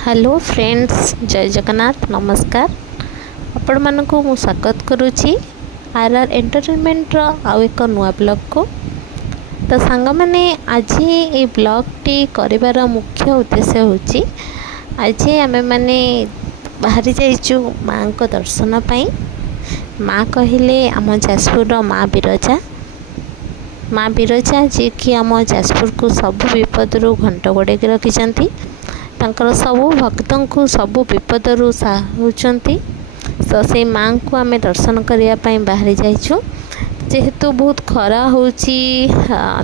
Hello friends, जय जगन्नाथ। नमस्कार। आपण मानक मु स्वागत करुच्ची आर आर एंटरटेनमेंट आउ एक नुआ ब्लॉग को। तो सांग मैंने आज ये ब्लॉग टी करिवार मुख्य उद्देश्य होची आज आमे माने बाहरी जाइचु माँ को दर्शन पाई। माँ कहले आम जाजपुर माँ बिरजा जी कि आम जाजपुर को सब विपदरू घंट गोड़े रखी तांकर सबु भक्तों को सबु विपदरू साहुचंती। तो से माँ को आमे दर्शन करने बाहरी जाइचु। जेहेतु बहुत खरा होची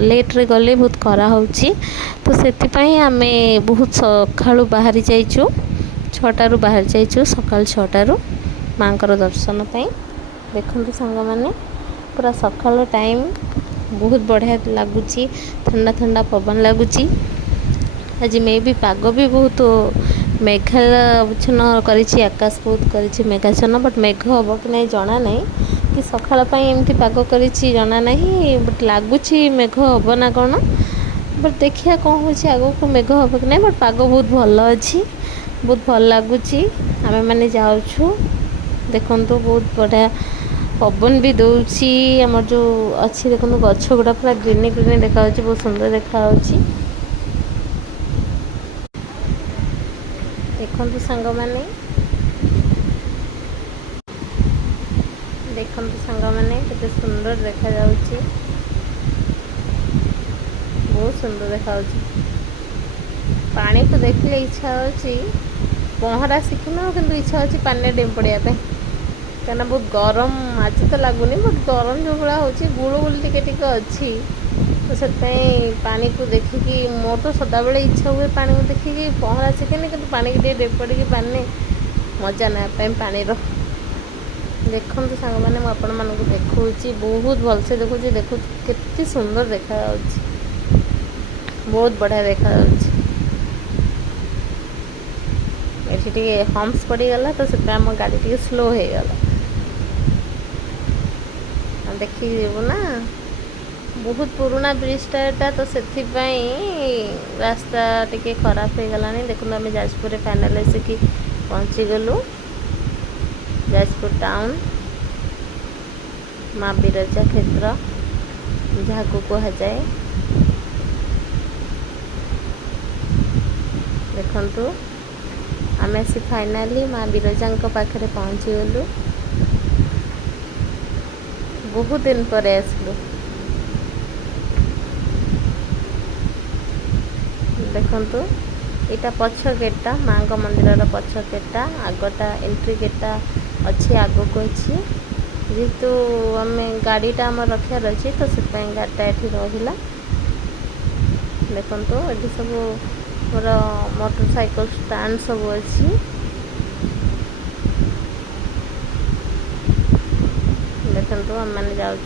लेट रे गले बहुत खरा होची तो सेतिपाई आमे बहुत सकाळु बाहरी जाइचु। 6टारू बाहर जाइचु सकाळ 6टारू माँ को दर्शन पाई। देखंतु संग माने पूरा सकाळ टाइम बहुत बढ़िया लगुची, ठंडा ठंडा पवन लगुची। आज मे भी पाग भी बहुत मेघाच्छन्न करिछि, आकाश बहुत करिछि मेघाच्छन्न, बट मेघ हम कि नहीं जना नहीं कि सकाळ एमती पाग करिछि जना नहीं, बट लगुच मेघ हम ना कौन, बट देखिए कौन हो आग को मेघ हम कि नहीं, बट पाग बहुत भल अच्छी, बहुत भल लगुच। आमे माने जाऊँ देखु बहुत बढ़िया पवन भी दौची, आम जो अच्छी देखो गछ गुड़ा पूरा ग्रीन ग्रीन देखा, बहुत सुंदर देखा। देखंतु सांग माने केते सुंदर देखा जाउची, बहुत सुंदर देखा जाउची। पानी को देखले इच्छा होची पहरा शिखिना, किंतु इच्छा होची पानी डेम पड़िया पे, कहना बहुत गरम आज तो लगुनि, बट गरम जो भाया होची गुळुगुଳି टिके टिके अच्छी। तो से पानी को देखिकी मोर तो सदाबले इच्छा हुए पानी को देखिकी पहरा शिखेनि, कि पानी की डेम पड़ी पानी मजा ना पानी रो। देखो सांग मैंने आपण मानक देखुची बहुत भलसे देखुची, देखु केते सुंदर देखा जाउची, बहुत बढ़िया देखा जाउची। एठी टिके हम्स पड़ी गला तो से आम गाड़ी टिके स्लो हो गला, देखी जेबो ना बहुत पुराना ब्रिजटा एटा, तो से रास्ता टिके खराब हो गलानी। देखो आम जाजपुर फाइनाल आसिकी पहुँची गलु, जाजपुर टाउन माँ बिरजा क्षेत्र जहाँ को कह जाए। देखंतु आम आसी फाइनाली माँ बिरजा पाखे पहुँची गलु, बहुत दिन पर आसलु। देखंतु इटा पछ गेटा माँ का मंदिर पछ गेटा, आगटा एंट्री गेटा अच्छी आग को अच्छी, जेहेतु आम गाड़ीटा आम रखार अच्छी तो से गाड़ीटा ये रहा। देखो ये सब मोर मोटरसाइकल स्टैंड सब अच्छी। देखो आम मैंने जाऊँ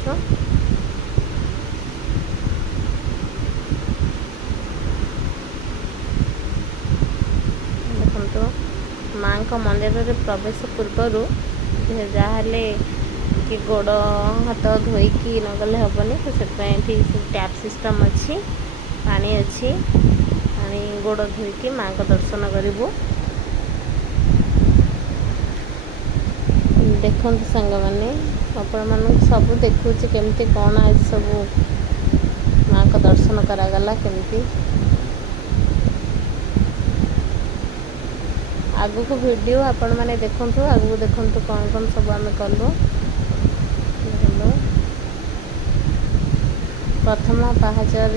माँ का मंदिर रे प्रवेश पूर्वर जहाँ कि गोड़ हाथ धोईकी नगले हेनी, तो से टैप सिस्टम अच्छी, पानी अच्छी, पानी गोड़ धोईकी माँ का दर्शन करूँ। देखो सांग मैंने आपण मानक सब देखुची केमती कौन आज सब माँ का दर्शन करागला केमती। आगु को वीडियो आपण माने देखंतु, आगु देखंतु कौन कौन सब आम कलु। प्रथम पहाचर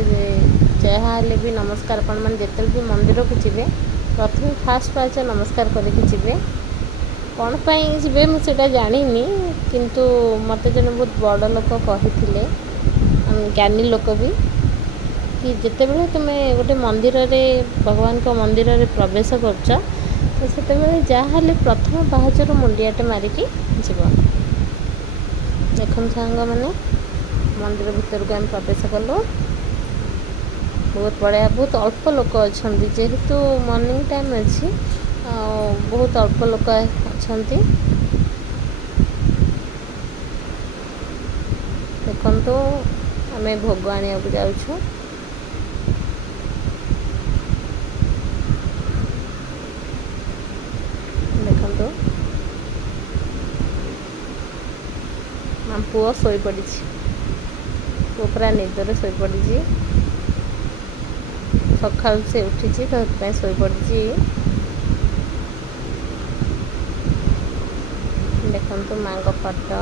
जहाँ भी नमस्कार, आपण मैंने जिते भी मंदिर को जी प्रथम फास्ट पहाचर नमस्कार करके जी। कौन पाई जी मुझे जानी, किंतु मत जन बहुत बड़ लोक कही, ज्ञानी लोक भी, कि जिते बड़े तुम्हें गोटे मंदिर रे भगवान को मंदिर रे प्रवेश कर तो से जहाँ प्रथम पाहाचर मुंडियाटे मारिकी जीव। देखो सांग मैंने मंदिर भीतर को आम प्रवेश कलु, बहुत बढ़िया, बहुत अल्प लोक अच्छा, जेहेतु मॉर्निंग टाइम अच्छी बहुत अल्प लोक अच्छा। देखो आम भोग आने जाऊँ, ଆମ ପୁଅ ଶୋଇପଡ଼ିଛି। ପୁଅ ପୁରା ନିଦରେ ଶୋଇପଡ଼ିଛି। ସକାଳୁ ସେ ଉଠିଛି ତ ସେଥିପାଇଁ ଶୋଇପଡ଼ିଛି। ଦେଖନ୍ତୁ ମାଙ୍କ ଫଟୋ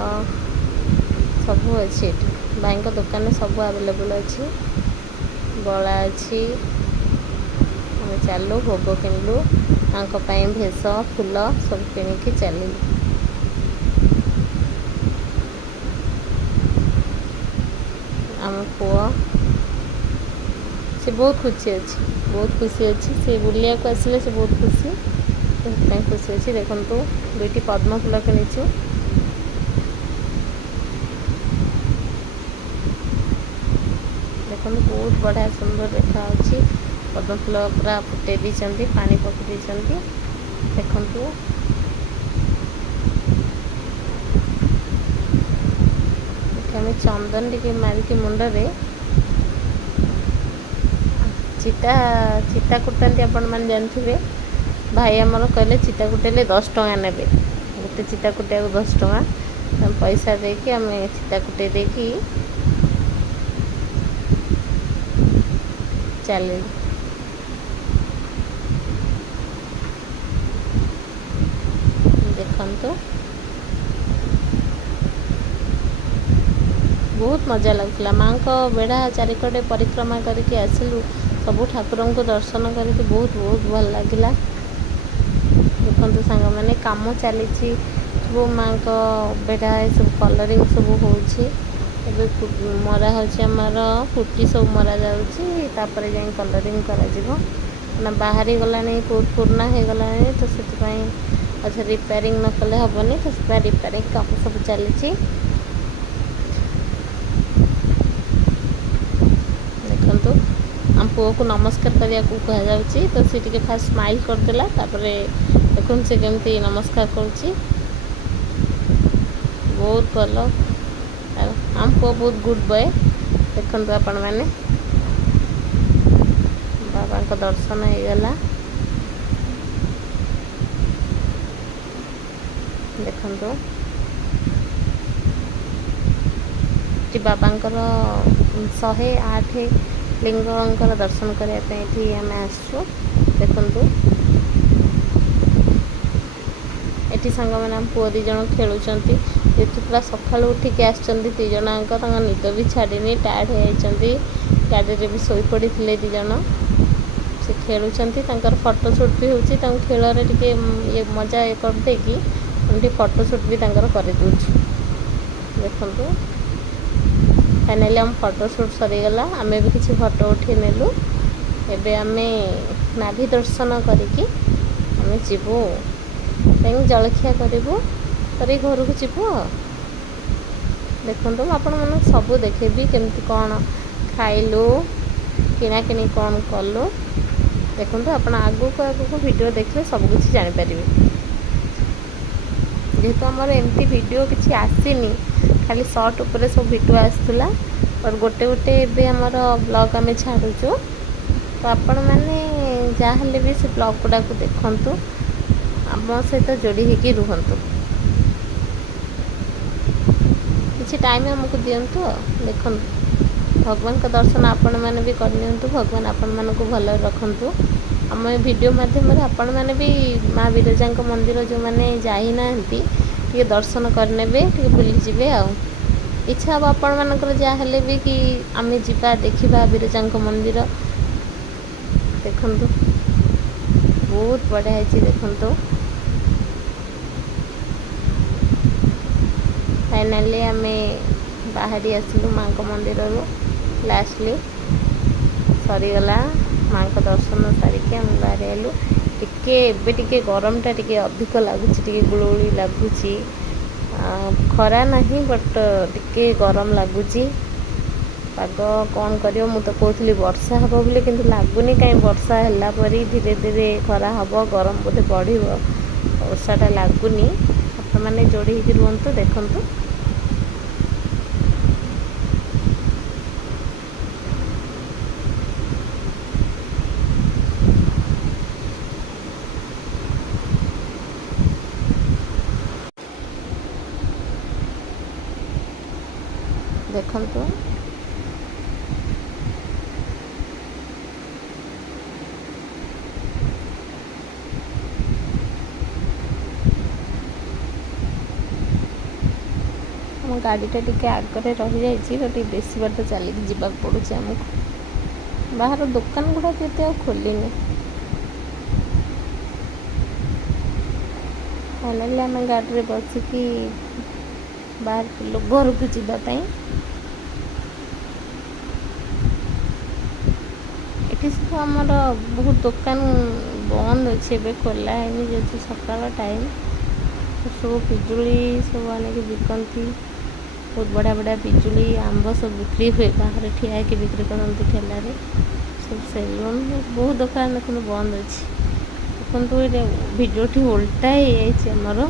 ସବୁ ଅଛି ଏଠି। ଭାଇଙ୍କ ଦୋକାନରେ ସବୁ ଆଭେଲେବୁଲ୍ ଅଛି। ବଳା ଅଛି। ଆମେ ଚାଲୁ ଭୋଗ କିଣିଲୁ। ମାଙ୍କ ପାଇଁ ଭେଷ ଫୁଲ ସବୁ କିଣିକି ଚାଲିଲୁ। ଆମ ପୁଅ ସେ ବହୁତ ଖୁସି ଅଛି। ସେ ବୁଲିବାକୁ ଆସିଲେ ସେ ବହୁତ ଖୁସି, ସେଥିପାଇଁ ଖୁସି ଅଛି। ଦେଖନ୍ତୁ 2ଟି ପଦ୍ମ ଫୁଲ କିଣିଛୁ। ଦେଖନ୍ତୁ ବହୁତ ବଢ଼ିଆ ସୁନ୍ଦର ଦେଖାଯାଉଛି। ପଦ୍ମ ଫୁଲ ପୁରା ଫୁଟେଇ ଦେଇଛନ୍ତି, ପାଣି ପକାଇ ଦେଇଛନ୍ତି। ଦେଖନ୍ତୁ ଏଠି ଆମେ ଚନ୍ଦନ ଟିକେ ମାରିକି ମୁଣ୍ଡରେ ଚିତା କୁଟନ୍ତି, ଆପଣମାନେ ଜାଣିଥିବେ। ଭାଇ ଆମର କହିଲେ ଚିତା କୁଟେଇଲେ 10 ଟଙ୍କା ନେବେ। ଗୋଟେ ଚିତା କୁଟିବାକୁ 10 ଟଙ୍କା। ପଇସା ଦେଇକି ଆମେ ଚିତା କୁଟେଇ ଦେଇକି ଚାଲିଲୁ। ଦେଖନ୍ତୁ ବହୁତ ମଜା ଲାଗୁଥିଲା। ମାଙ୍କ ବେଢ଼ା ଚାରିକଡ଼େ ପରିକ୍ରମା କରିକି ଆସିଲୁ। ସବୁ ଠାକୁରଙ୍କୁ ଦର୍ଶନ କରିକି ବହୁତ ଭଲ ଲାଗିଲା। ଦେଖନ୍ତୁ ସାଙ୍ଗମାନେ କାମ ଚାଲିଛି ସବୁ ମାଙ୍କ ବେଢ଼ା ଏସବୁ କଲରିଂ ସବୁ ହେଉଛି। ଏବେ ମରା ହେଉଛି, ଆମର ପୁଟି ସବୁ ମରା ଯାଉଛି, ତାପରେ ଯାଇ କଲରିଂ କରାଯିବ। ନା ବାହାରି ଗଲାଣି, ପୁରୁଣା ହେଇଗଲାଣି, ତ ସେଥିପାଇଁ ଆଚ୍ଛା ରିପେୟାରିଂ ନ କଲେ ହେବନି, ତ ସେଥିପାଇଁ ରିପେୟାରିଂ କାମ ସବୁ ଚାଲିଛି। ଦେଖନ୍ତୁ ଆମ ପୁଅକୁ ନମସ୍କାର କରିବାକୁ କୁହାଯାଉଛି, ତ ସେ ଟିକେ ଫାଷ୍ଟ ସ୍ମାଇଲ୍ କରିଦେଲା। ତାପରେ ଦେଖନ୍ତୁ ସେ କେମିତି ନମସ୍କାର କରୁଛି, ବହୁତ ଭଲ। ଆମ ପୁଅ ବହୁତ ଗୁଡ୍ ବୟ। ଦେଖନ୍ତୁ ଆପଣମାନେ, ବାବାଙ୍କ ଦର୍ଶନ ହେଇଗଲା। ଦେଖନ୍ତୁ ଏଠି ବାବାଙ୍କର 108 ଲିଙ୍ଗଙ୍କର ଦର୍ଶନ କରିବା ପାଇଁ ଏଠି ଆମେ ଆସିଛୁ। ଦେଖନ୍ତୁ ଏଠି ସାଙ୍ଗମାନେ ଆମ ପୁଅ 2 ଜଣ ଖେଳୁଛନ୍ତି। ଯେହେତୁ ପୁରା ସକାଳୁ ଉଠିକି ଆସିଛନ୍ତି 2 ଜଣଙ୍କ, ତାଙ୍କ ନିଦ ବି ଛାଡ଼ିନି, ଟାୟାର୍ଡ଼ ହେଇଯାଇଛନ୍ତି। ଗାଡ଼ିରେ ବି ଶୋଇପଡ଼ିଥିଲେ 2 ଜଣ। ସେ ଖେଳୁଛନ୍ତି, ତାଙ୍କର ଫଟୋ ସୁଟ୍ ବି ହେଉଛି। ତାଙ୍କୁ ଖେଳରେ ଟିକେ ମଜା କରିଦେଇକି ଆମେ ଟିକେ ଫଟୋ ସୁଟ୍ ବି ତାଙ୍କର କରିଦେଉଛୁ। ଦେଖନ୍ତୁ ଫାଇନାଲି ଆମ ଫଟୋ ସୁଟ୍ ସରିଗଲା। ଆମେ ବି କିଛି ଫଟୋ ଉଠାଇ ନେଲୁ। ଏବେ ଆମେ ନାଭି ଦର୍ଶନ କରିକି ଆମେ ଯିବୁ, ଯାଇକି ଜଳଖିଆ କରିବୁ, କରି ଘରକୁ ଯିବୁ। ଦେଖନ୍ତୁ ମୁଁ ଆପଣମାନଙ୍କୁ ସବୁ ଦେଖେଇବି, କେମିତି କ'ଣ ଖାଇଲୁ, କିଣାକିଣି କ'ଣ କଲୁ। ଦେଖନ୍ତୁ ଆପଣ ଆଗକୁ ଭିଡ଼ିଓ ଦେଖିଲେ ସବୁକିଛି ଜାଣିପାରିବେ। ଯେହେତୁ ଆମର ଏମିତି ଭିଡ଼ିଓ କିଛି ଆସିନି, ଖାଲି ସର୍ଟ ଉପରେ ସବୁ ଭିଡ଼ିଓ ଆସିଥିଲା, ଗୋଟେ ଏବେ ଆମର ବ୍ଲଗ୍ ଆମେ ଛାଡ଼ୁଛୁ। ତ ଆପଣମାନେ ଯାହାହେଲେ ବି ସେ ବ୍ଲଗ୍ ଗୁଡ଼ାକୁ ଦେଖନ୍ତୁ, ଆମ ସହିତ ଯୋଡ଼ି ହେଇକି ରୁହନ୍ତୁ, କିଛି ଟାଇମ୍ ଆମକୁ ଦିଅନ୍ତୁ। ଦେଖନ୍ତୁ ଭଗବାନଙ୍କ ଦର୍ଶନ ଆପଣମାନେ ବି କରିନିଅନ୍ତୁ। ଭଗବାନ ଆପଣମାନଙ୍କୁ ଭଲରେ ରଖନ୍ତୁ। ଆମ ଏ ଭିଡ଼ିଓ ମାଧ୍ୟମରେ ଆପଣମାନେ ବି ମା ବିରଜାଙ୍କ ମନ୍ଦିର ଯେଉଁମାନେ ଯାଇନାହାନ୍ତି ଟିକେ ଦର୍ଶନ କରିନେବେ, ଟିକେ ବୁଲିଯିବେ। ଆଉ ଇଚ୍ଛା ହେବ ଆପଣମାନଙ୍କର ଯାହା ହେଲେ ବି କି ଆମେ ଯିବା ଦେଖିବା ବିରଜାଙ୍କ ମନ୍ଦିର। ଦେଖନ୍ତୁ ବହୁତ ବଢ଼ିଆ ହେଇଛି। ଦେଖନ୍ତୁ ଫାଇନାଲି ଆମେ ବାହାରି ଆସିଲୁ ମାଙ୍କ ମନ୍ଦିରରୁ। ଲାଷ୍ଟଲି ସରିଗଲା, ମାଙ୍କ ଦର୍ଶନ ସାରିକି ଆମେ ବାହାରି ଆସିଲୁ। ଏବେ ଟିକେ ଗରମଟା ଟିକେ ଅଧିକ ଲାଗୁଛି, ଟିକେ ଗୁଳୁଗୁଳି ଲାଗୁଛି। ଖରା ନାହିଁ, ବଟ୍ ଟିକେ ଗରମ ଲାଗୁଛି। ପାଗ କ'ଣ କରିବ, ମୁଁ ତ କହୁଥିଲି ବର୍ଷା ହେବ ବୋଲି, କିନ୍ତୁ ଲାଗୁନି କାହିଁ ବର୍ଷା ହେଲା ପରି। ଧୀରେ ଧୀରେ ଖରା ହେବ, ଗରମ ବୋଧେ ବଢ଼ିବ, ବର୍ଷାଟା ଲାଗୁନି। ଆପଣମାନେ ଯୋଡ଼ି ହେଇକି ରୁହନ୍ତୁ। ଦେଖନ୍ତୁ ଦେଖନ୍ତୁ ଆମ ଗାଡ଼ିଟା ଟିକେ ଆଗରେ ରହିଯାଇଛି ତ ଟିକେ ବେଶୀ ବାଟ ଚାଲିକି ଯିବାକୁ ପଡ଼ୁଛି ଆମକୁ। ବାହାର ଦୋକାନ ଗୁଡ଼ାକ ଏତେ ଆଉ ଖୋଲିନି। ଫାଇନାଲି ଆମେ ଗାଡ଼ିରେ ବସିକି ବାହାରିଲୁ ଘରକୁ ଯିବା ପାଇଁ। ଏଠି ସବୁ ଆମର ବହୁତ ଦୋକାନ ବନ୍ଦ ଅଛି, ଏବେ ଖୋଲା ହେଇନି ଯେହେତୁ ସକାଳ ଟାଇମ୍। ସବୁ ପିଜୁଳି ସବୁ ଆଣିକି ବିକନ୍ତି, ବହୁତ ବଢ଼ିଆ ବଢ଼ିଆ ପିଜୁଳି ଆମ୍ବ ସବୁ ବିକ୍ରି ହୁଏ, ବାହାରେ ଠିଆ ହେଇକି ବିକ୍ରି କରନ୍ତି ଠେଲାରେ। ସବୁ ସେଲୁନ୍ ବହୁତ ଦୋକାନ ଦେଖନ୍ତୁ ବନ୍ଦ ଅଛି। ଦେଖନ୍ତୁ ଏଇଟା ଭିଡ଼ିଓଟି ଓଲଟା ହେଇଯାଇଛି ଆମର।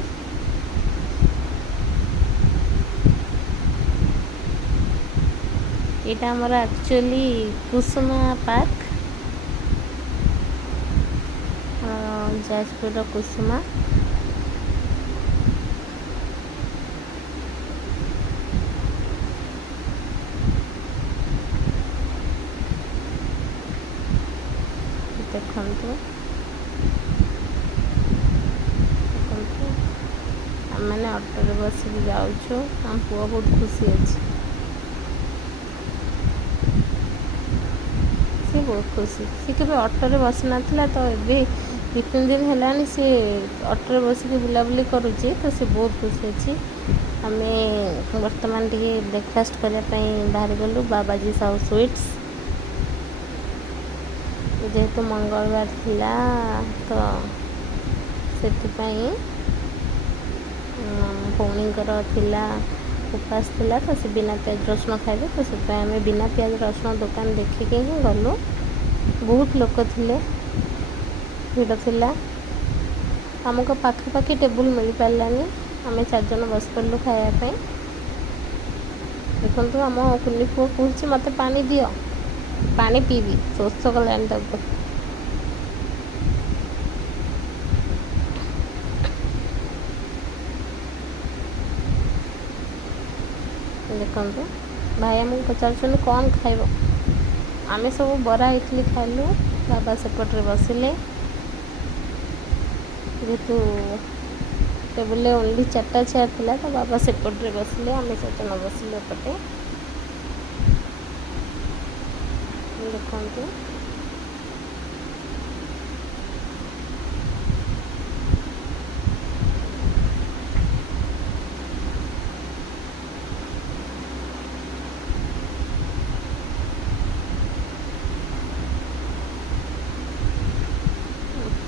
ଏଇଟା ଆମର ଆକ୍ଚୁଆଲି କୁସୁମା ପାର୍କ, ଯାଜପୁରର କୁସୁମା। ଦେଖନ୍ତୁ ଆମେମାନେ ଅଟୋରେ ବସିକି ଯାଉଛୁ। ଆମ ପୁଅ ବହୁତ ଖୁସି ଅଛି, ସେ ବହୁତ ଖୁସି। ସେ କେବେ ଅଟୋରେ ବସିନଥିଲା, ତ ଏବେ 2-3 ଦିନ ହେଲାଣି ସେ ଅଟୋରେ ବସିକି ବୁଲାବୁଲି କରୁଛି, ତ ସେ ବହୁତ ଖୁସି ଅଛି। ଆମେ ବର୍ତ୍ତମାନ ଟିକେ ବ୍ରେକଫାଷ୍ଟ କରିବା ପାଇଁ ବାହାରିଗଲୁ ବାବାଜୀ ସାହୁ ସୁଇଟ୍ସ। ଯେହେତୁ ମଙ୍ଗଳବାର ଥିଲା ତ ସେଥିପାଇଁ ଭଉଣୀଙ୍କର ଥିଲା ଉପାସ ଥିଲା, ତ ସେ ବିନା ପିଆଜ ରସୁଣ ଖାଇବେ, ତ ସେଥିପାଇଁ ଆମେ ବିନା ପିଆଜ ରସୁଣ ଦୋକାନ ଦେଖିକି ହିଁ ଗଲୁ। ବହୁତ ଲୋକ ଥିଲେ, ଭିଡ଼ ଥିଲା। ଆମକୁ ପାଖାପାଖି ଟେବୁଲ୍ ମିଳିପାରିଲାନି, ଆମେ 4 ଜଣ ବସିପାରିଲୁ ଖାଇବା ପାଇଁ। ଦେଖନ୍ତୁ ଆମ କୁନି ପୁଅ କହୁଛି ମୋତେ ପାଣି ଦିଅ, ପାଣି ପିଇବି, ଶୋଷ କଲାଣି ତାକୁ। ଦେଖନ୍ତୁ ଭାଇ ଆମକୁ ପଚାରୁଛନ୍ତି କ'ଣ ଖାଇବ। ଆମେ ସବୁ ବରା ଇଟିଲି ଖାଇଲୁ, ବାବା ସେପଟରେ ବସିଲେ। ଯେହେତୁ ଟେବୁଲରେ ଓନ୍ଲି 4ଟା ଚେୟାର ଥିଲା, ତ ବାବା ସେପଟରେ ବସିଲେ, ଆମେ 4 ଜଣ ବସିଲୁ ଏପଟେ। ଦେଖନ୍ତୁ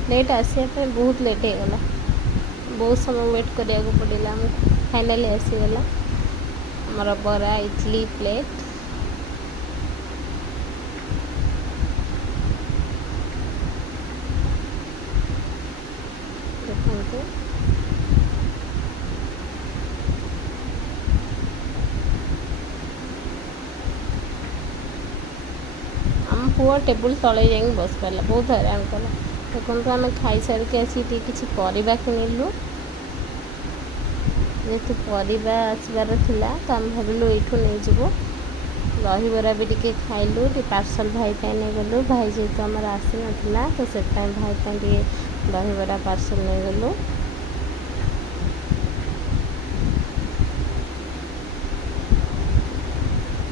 ଲେଟ୍ ଆସିବା ପାଇଁ ବହୁତ ଲେଟ୍ ହେଇଗଲା, ବହୁତ ସମୟ ୱେଟ୍ କରିବାକୁ ପଡ଼ିଲା ଆମକୁ। ଫାଇନାଲି ଆସିଗଲା ଆମର ବରା ଇଟଲି ପ୍ଲେଟ୍। ଦେଖନ୍ତୁ ଆମ ପୁଅ ଟେବୁଲ୍ ତଳେ ଯାଇକି ବସିପାରିଲା, ବହୁତ ହଇରାଣ କଲା। ଦେଖନ୍ତୁ ଆମେ ଖାଇସାରିକି ଆସିକି ଟିକେ କିଛି ପରିବା କିଣିଲୁ। ଯେହେତୁ ପରିବା ଆସିବାର ଥିଲା, ତ ଆମେ ଭାବିଲୁ ଏଇଠୁ ନେଇଯିବୁ। ଦହିବରା ବି ଟିକେ ଖାଇଲୁ, ଟିକେ ପାର୍ସଲ୍ ଭାଇ ପାଇଁ ନେଇଗଲୁ। ଭାଇ ଯେହେତୁ ଆମର ଆସିନଥିଲା, ତ ସେଥିପାଇଁ ଭାଇ ପାଇଁ ଟିକେ ଦହିବରା ପାର୍ସଲ୍ ନେଇଗଲୁ।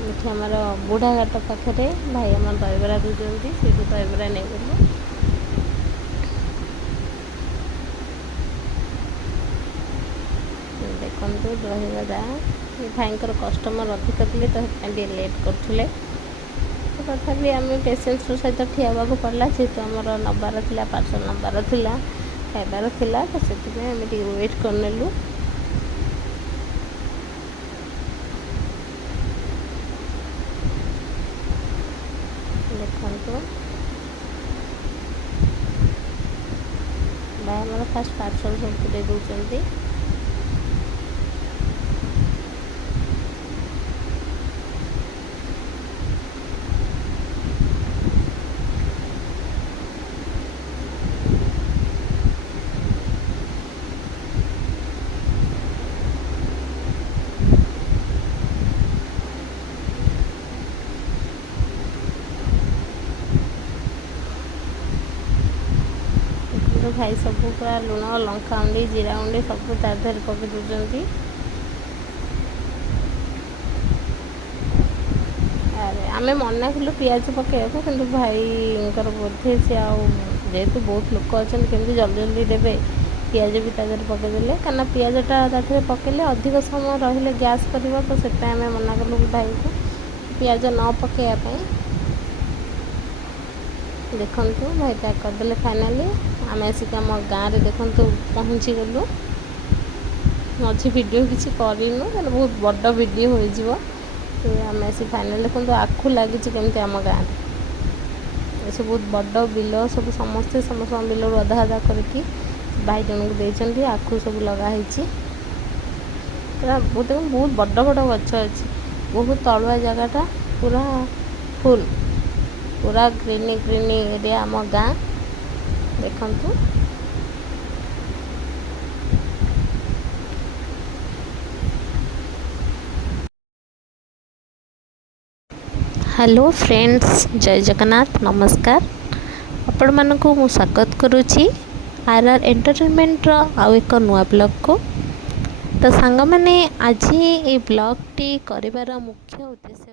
ଏଠି ଆମର ବୁଢ଼ାଘାଟ ପାଖରେ ଭାଇ ଆମର ଦହିବରା ଦେଉଛନ୍ତି, ସେଇଠୁ ଦହିବରା ନେଇଗଲୁ। ଦେଖନ୍ତୁ ଦହିବରା, ଭାଇଙ୍କର କଷ୍ଟମର ଅଧିକ ଥିଲେ, ତ ସେଥିପାଇଁ ଟିକେ ଲେଟ୍ କରୁଥିଲେ। ତଥାପି ଆମେ ପେସେନ୍ସର ସହିତ ଠିଆ ହେବାକୁ ପଡ଼ିଲା, ଯେହେତୁ ଆମର ନେବାର ଥିଲା, ପାର୍ସଲ୍ ନେବାର ଥିଲା, ଖାଇବାର ଥିଲା, ତ ସେଥିପାଇଁ ଆମେ ଟିକେ ୱେଟ୍ କରିନେଲୁ। ଦେଖନ୍ତୁ ଭାଇ ଆମର ଫାଷ୍ଟ ପାର୍ସଲ୍ ସବୁ ପୁରେଇ ଦେଉଛନ୍ତି। भाई सब पूरा लुण लंका गुंडी जीरा गुंडी सब ता देहरे पकई दूसरी। अरे आम मना कलु पिज पकड़ा कि भाई बोधे सी जेहेतु बहुत लोक अच्छा केमती जल्दी जल्दी देवे पिज भी तादेह पकईदे कहीं पिजटा तादेह पकड़े अधिक समय रही गैस कर तो से आम मना कलु भाई को पिज न पकड़ापी। देखु भाई पैक करदे फाइनाली आम आसिक आम गाँव में देखु पहुँची गलु। मझी वीडियो किसी करूँ बहुत बड़ वीडियो हो आम आसी फाइनाल देखो आखु लगी केमती आम गाँव में सब बहुत बड़ बिल सब समस्ते समस्त बिल अधा अधा करके भाई जन को देती आखु सब लगाई बहुत बहुत बड़ बड़ गच अच्छी बहुत तलुआ जगटा पूरा फुल पूरा ग्रीनी ग्रीनी एरिया आम गाँ देखु। हेलो फ्रेंड्स जय जगन्नाथ नमस्कार आपण मानकु मु स्वागत करुछि आरआर एंटरटेनमेंट आउ एक नुआ ब्लॉग को। तो सांग माने आज ये ब्लॉग टी करिवार मुख्य उद्देश्य